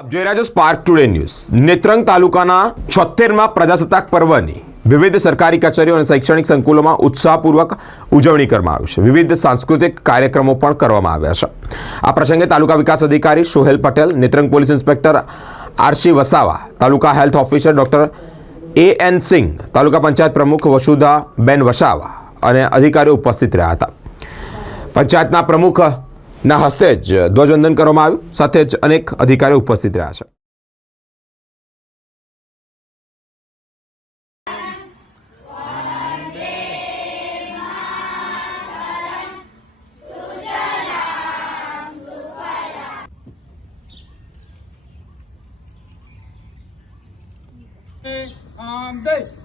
આપ જોઈ રહ્યા છો સ્પાર્ક ટુડે ન્યૂઝ। નેત્રંગ તાલુકાના 76મા પ્રજાસત્તાક પર્વની વિવિધ સરકારી કચેરીઓ અને શૈક્ષણિક સંકુલોમાં ઉત્સાહપૂર્વક ઉજવણી કરવામાં આવી છે। વિવિધ સાંસ્કૃતિક કાર્યક્રમો પણ કરવામાં આવ્યા છે। આ પ્રસંગે તાલુકા વિકાસ અધિકારી Sohel Patel, Netrang police inspector R C Vasava, taluka health officer doctor A N Singh, taluka panchayat પ્રમુખ વસુધાબેન વસાવા અને અધિકારીઓ ઉપસ્થિત રહ્યા હતા। પંચાયતના પ્રમુખ ના હસ્તે જ ધ્વજવંદન કરવામાં આવ્યું, સાથે જ અનેક અધિકારીઓ ઉપસ્થિત રહ્યા છે। Day.